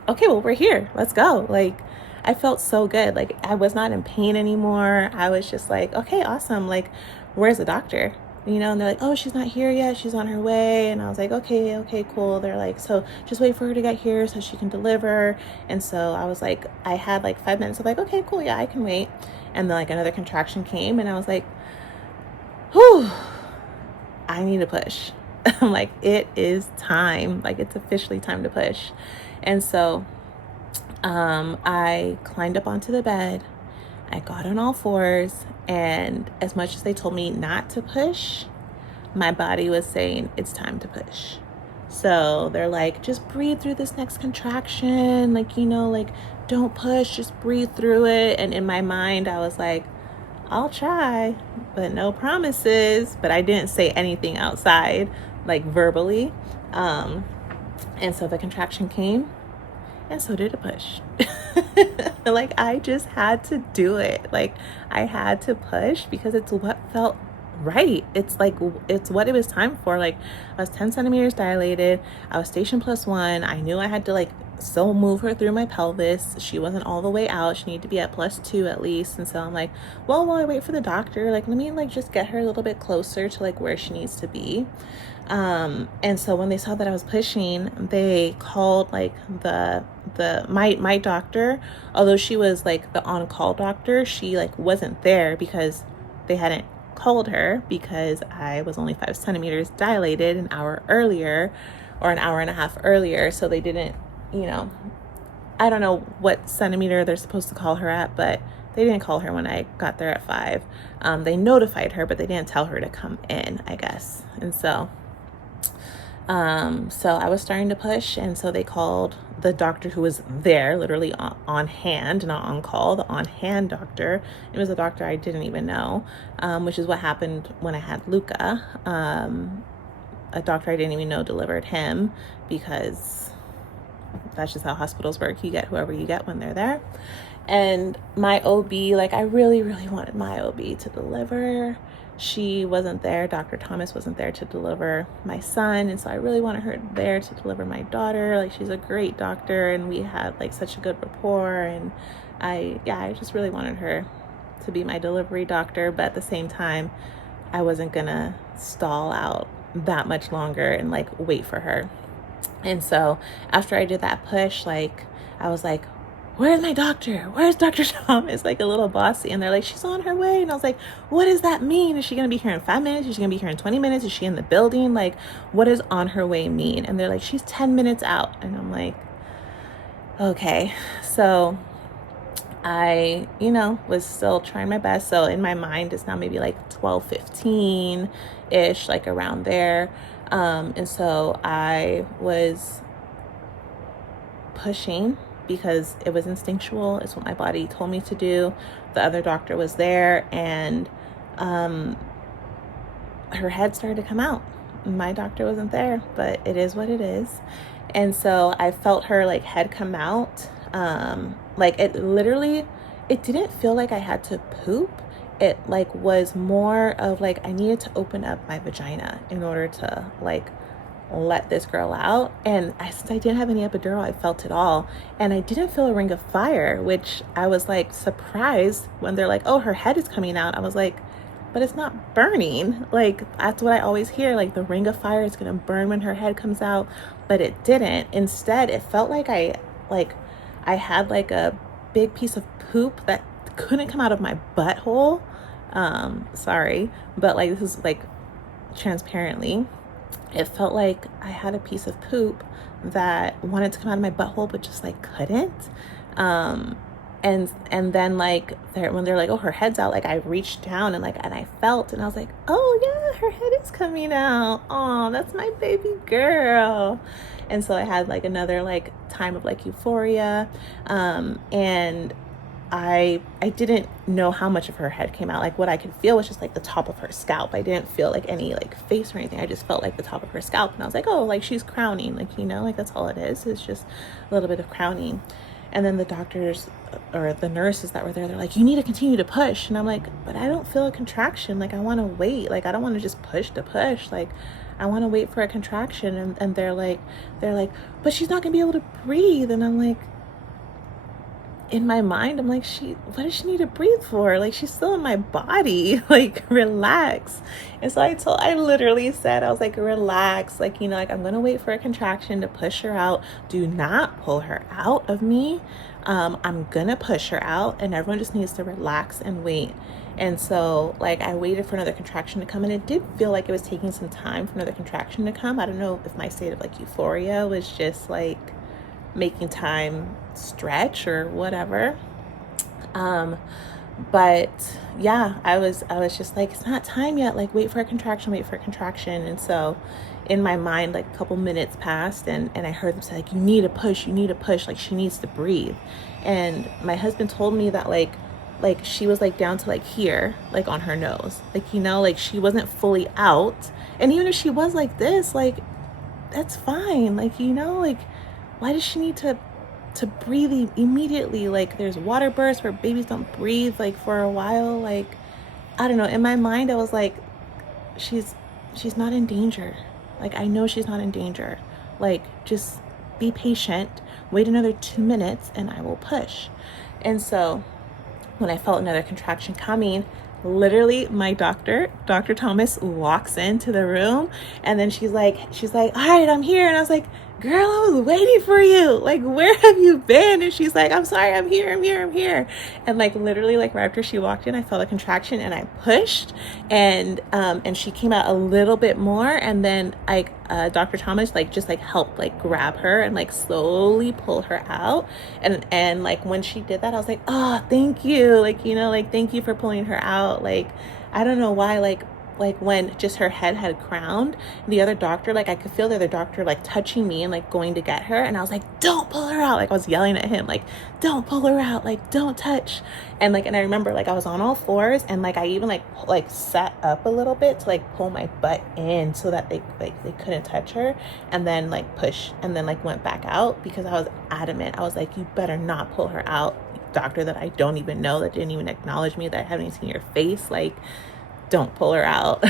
okay, well, we're here, let's go. Like, I felt so good. Like, I was not in pain anymore. I was just like, okay, awesome. Like, where's the doctor? You know, and they're like, oh, she's not here yet, she's on her way. And I was like, okay, cool. They're like, so just wait for her to get here so she can deliver. And so I was like, I had like 5 minutes of like, okay, cool, yeah, I can wait. And then like another contraction came, and I was like, whew, I need to push. I'm like, it is time. Like, it's officially time to push. And so I climbed up onto the bed. I got on all fours, and as much as they told me not to push, my body was saying it's time to push. So they're like, just breathe through this next contraction. Like, you know, like, don't push, just breathe through it. And in my mind, I was like, I'll try, but no promises. But I didn't say anything outside, like verbally. And so the contraction came, and so did a push. Like, I just had to do it. Like, I had to push because it's what felt right. It's like, it's what it was time for. Like, I was 10 centimeters dilated. I was station +1. I knew I had to like still move her through my pelvis. She wasn't all the way out. She needed to be at +2 at least. And so I'm like, well, while I wait for the doctor, like, let me like just get her a little bit closer to like where she needs to be. And so when they saw that I was pushing, they called like my doctor. Although she was like the on-call doctor, she like wasn't there because they hadn't called her, because I was only 5 centimeters dilated an hour earlier, or an hour and a half earlier. So they didn't, you know, I don't know what centimeter they're supposed to call her at, but they didn't call her when I got there at 5. They notified her, but they didn't tell her to come in, I guess. And so I was starting to push, and so they called the doctor who was there, literally on hand, not on call, the on hand doctor. It was a doctor I didn't even know, which is what happened when I had Luca. A doctor I didn't even know delivered him, because that's just how hospitals work. You get whoever you get when they're there. And my OB, like, I really, really wanted my OB to deliver. she wasn't there. Dr. Thomas wasn't there to deliver my son. And so I really wanted her there to deliver my daughter. Like, she's a great doctor and we had like such a good rapport. And I just really wanted her to be my delivery doctor. But at the same time, I wasn't gonna stall out that much longer and like wait for her. And so after I did that push, like, I was like, where's my doctor? Where's Dr. Thomas? Like a little bossy. And they're like, she's on her way. And I was like, what does that mean? Is she going to be here in 5 minutes? Is she going to be here in 20 minutes? Is she in the building? Like, what does on her way mean? And they're like, she's 10 minutes out. And I'm like, okay. So I, was still trying my best. So in my mind, it's now maybe like 12:15-ish, like around there. And so I was pushing because it was instinctual. It's what my body told me to do. The other doctor was there, and her head started to come out. My doctor wasn't there, but it is what it is. And so I felt her like head come out. Like it didn't feel like I had to poop. It like was more of like I needed to open up my vagina in order to like let this girl out. And since I didn't have any epidural, I felt it all. And I didn't feel a ring of fire, which I was like surprised when they're like, oh, her head is coming out. I was like, but it's not burning. Like, that's what I always hear. Like, the ring of fire is going to burn when her head comes out. But it didn't. Instead, it felt like I had like a big piece of poop that couldn't come out of my butthole. Sorry, but like, this is like transparently, it felt like I had a piece of poop that wanted to come out of my butthole, but just like couldn't. And then like when they're like, oh, her head's out, like I reached down and I felt, and I was like, oh yeah, her head is coming out. Oh, that's my baby girl. And so I had like another like time of like euphoria. And I didn't know how much of her head came out. Like, what I could feel was just like the top of her scalp. I didn't feel like any like face or anything. I just felt like the top of her scalp. And I was like, oh, like she's crowning. Like, like that's all it is. It's just a little bit of crowning. And then the doctors or the nurses that were there, they're like, you need to continue to push. And I'm like, but I don't feel a contraction. Like, I want to wait. Like, I don't want to just push to push. Like, I want to wait for a contraction. And they're like, but she's not gonna be able to breathe. And I'm like, in my mind, I'm like, what does she need to breathe for? Like, she's still in my body. Like, relax. And so I literally said, I was like, relax. Like, like, I'm going to wait for a contraction to push her out. Do not pull her out of me. I'm going to push her out, and everyone just needs to relax and wait. And so like, I waited for another contraction to come, and it did feel like it was taking some time for another contraction to come. I don't know if my state of like euphoria was just like making time stretch or whatever. But yeah, I was just like, it's not time yet. Like, wait for a contraction. And so in my mind, like a couple minutes passed, and I heard them say like, you need to push. Like, she needs to breathe. And my husband told me that like she was like down to like here, like on her nose, like, like she wasn't fully out. And even if she was like this, like, that's fine. Like, like, why does she need to breathe immediately? Like, there's water bursts where babies don't breathe like for a while. Like, I don't know. In my mind, I was like, she's not in danger. Like, I know she's not in danger. Like, just be patient, wait another 2 minutes, and I will push. And so when I felt another contraction coming, literally my Dr. Thomas walks into the room, and then she's like, all right, I'm here. And I was like, girl, I was waiting for you. Like, where have you been? And she's like, I'm sorry, I'm here. And like, literally, like right after she walked in, I felt a contraction, and I pushed, and she came out a little bit more. And then Dr. Thomas like just like helped like grab her and like slowly pull her out. And like when she did that, I was like, oh, thank you. Like, like, thank you for pulling her out. Like, I don't know why, like when just her head had crowned, the other doctor, like I could feel the other doctor like touching me and like going to get her. And I was like, don't pull her out. Like, I was yelling at him, like, don't pull her out. Like, don't touch. And like, and I remember like I was on all fours, and like I even like sat up a little bit to like pull my butt in so that they couldn't touch her, and then like push, and then like went back out, because I was adamant. I was like, you better not pull her out, doctor that I don't even know, that didn't even acknowledge me, that I haven't even seen your face. Like, don't pull her out.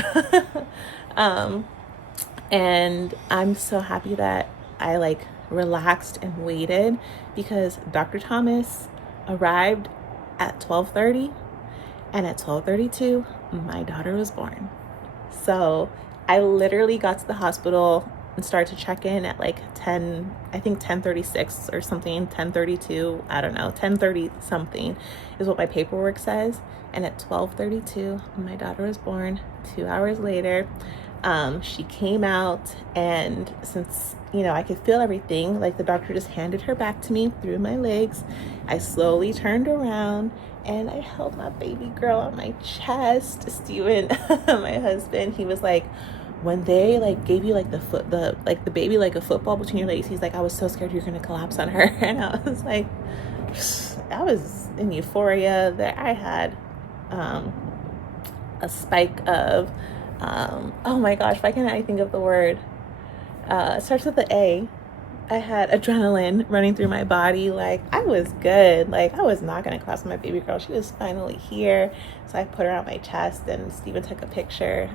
And I'm so happy that I like relaxed and waited, because Dr. Thomas arrived at 12:30, and at 12:32 my daughter was born. So I literally got to the hospital and started to check in at like 10, I think 10:36 or something, 10:32, I don't know, 10:30 something is what my paperwork says. And at 12:32 my daughter was born. 2 hours later, she came out, and since, you know, I could feel everything, like the doctor just handed her back to me through my legs, I slowly turned around and I held my baby girl on my chest. Steven, my husband, he was like, when they like gave you like the baby like a football between your legs, he's like, I was so scared you're gonna collapse on her. And I was like, I was in euphoria. That I had a spike of oh my gosh, why can't I think of the word? It starts with the A. I had adrenaline running through my body. Like, I was good. Like, I was not going to collapse my baby girl. She was finally here. So I put her on my chest, and Steven took a picture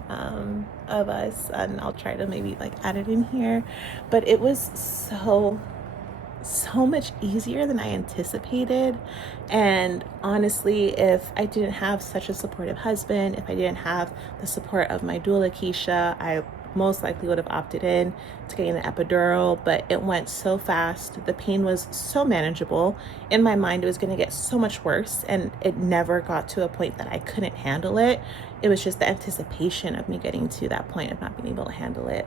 of us, and I'll try to maybe like add it in here. But it was so much easier than I anticipated. And honestly, if I didn't have such a supportive husband, if I didn't have the support of my doula Keisha, I most likely would have opted in to getting the epidural. But it went so fast. The pain was so manageable. In my mind, it was going to get so much worse, and it never got to a point that I couldn't handle it. It was just the anticipation of me getting to that point of not being able to handle it.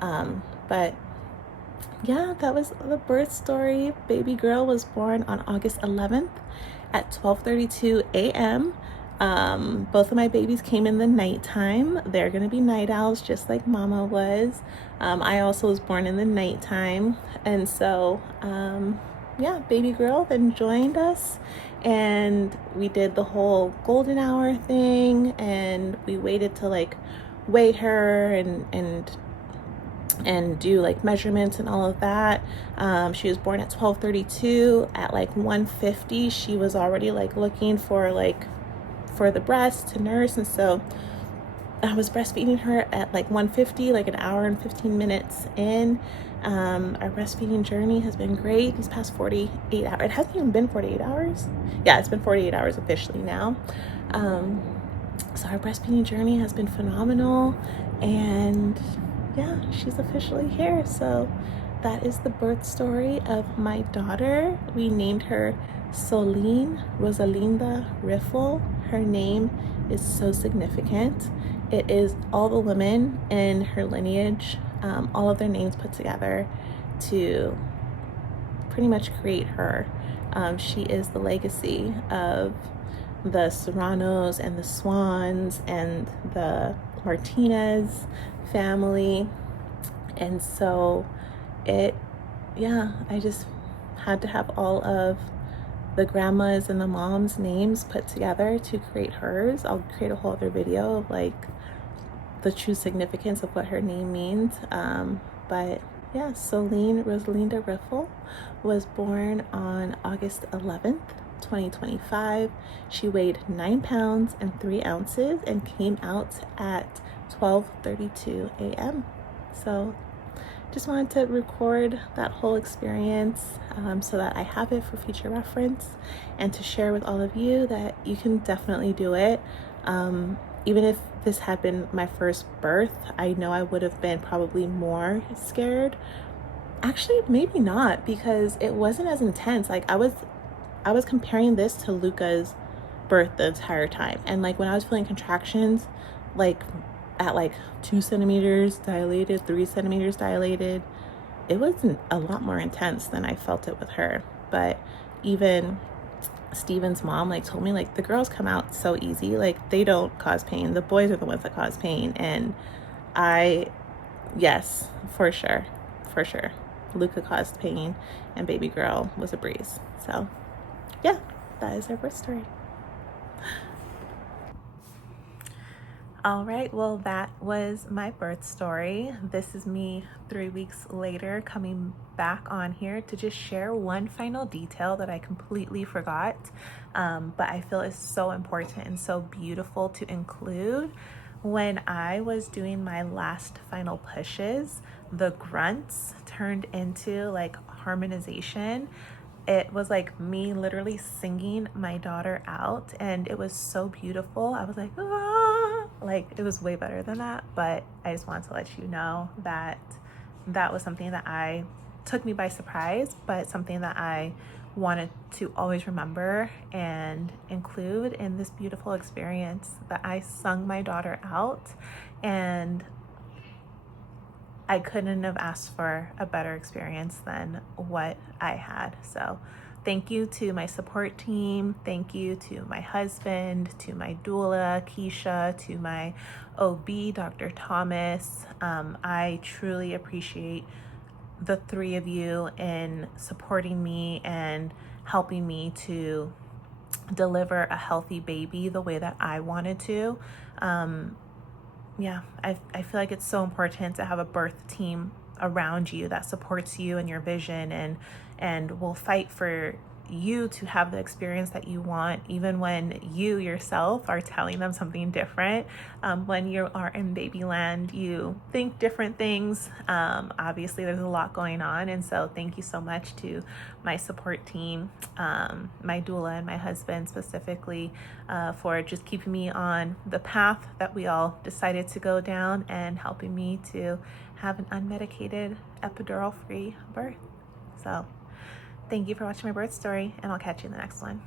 But yeah, that was the birth story. Baby girl was born on August 11th at 12:32 a.m. Both of my babies came in the nighttime. They're going to be night owls just like mama was. I also was born in the nighttime. And so, yeah, baby girl then joined us, and we did the whole golden hour thing, and we waited to like weigh her and do like measurements and all of that. She was born at 12:32. At like 1:50 she was already like looking for the breast to nurse, and so I was breastfeeding her at like 1:50, like an hour and 15 minutes in. Our breastfeeding journey has been great these past 48 hours. It hasn't even been 48 hours. Yeah, it's been 48 hours officially now. So our breastfeeding journey has been phenomenal, and yeah, she's officially here. So that is the birth story of my daughter. We named her Soline Rosalinda Riffle. Her name is so significant. It is all the women in her lineage, all of their names put together to pretty much create her. She is the legacy of the Serranos and the Swans and the Martinez family. And so I just had to have all of the grandmas and the moms' names put together to create hers. I'll create a whole other video of like the true significance of what her name means. But yeah, Soline Rosalinda Riffle was born on August 11th, 2025. She weighed 9 pounds and 3 ounces and came out at 12:32 a.m. So just wanted to record that whole experience so that I have it for future reference, and to share with all of you that you can definitely do it. Even if this had been my first birth, I know I would have been probably more scared. Actually, maybe not, because it wasn't as intense. Like I was comparing this to Luca's birth the entire time, and like when I was feeling contractions, like at like 2 centimeters dilated, 3 centimeters dilated, it wasn't a lot more intense than I felt it with her. But even Steven's mom like told me like the girls come out so easy, like they don't cause pain. The boys are the ones that cause pain. And yes, for sure, Luca caused pain, and baby girl was a breeze. So yeah, that is our birth story. All right, well, that was my birth story. This is me 3 weeks later coming back on here to just share one final detail that I completely forgot, but I feel is so important and so beautiful to include. When I was doing my last final pushes, the grunts turned into like harmonization. It was like me literally singing my daughter out, and it was so beautiful. I was like, ah, like it was way better than that. But I just wanted to let you know that that was something that I took me by surprise, but something that I wanted to always remember and include in this beautiful experience, that I sung my daughter out, and I couldn't have asked for a better experience than what I had. So thank you to my support team. Thank you to my husband, to my doula, Keisha, to my OB, Dr. Thomas. I truly appreciate the three of you in supporting me and helping me to deliver a healthy baby the way that I wanted to. I feel like it's so important to have a birth team around you that supports you and your vision, and will fight for you to have the experience that you want, even when you yourself are telling them something different. When you are in babyland, you think different things. Obviously, there's a lot going on, and so thank you so much to my support team, my doula and my husband specifically, for just keeping me on the path that we all decided to go down and helping me to have an unmedicated, epidural-free birth. So thank you for watching my birth story, and I'll catch you in the next one.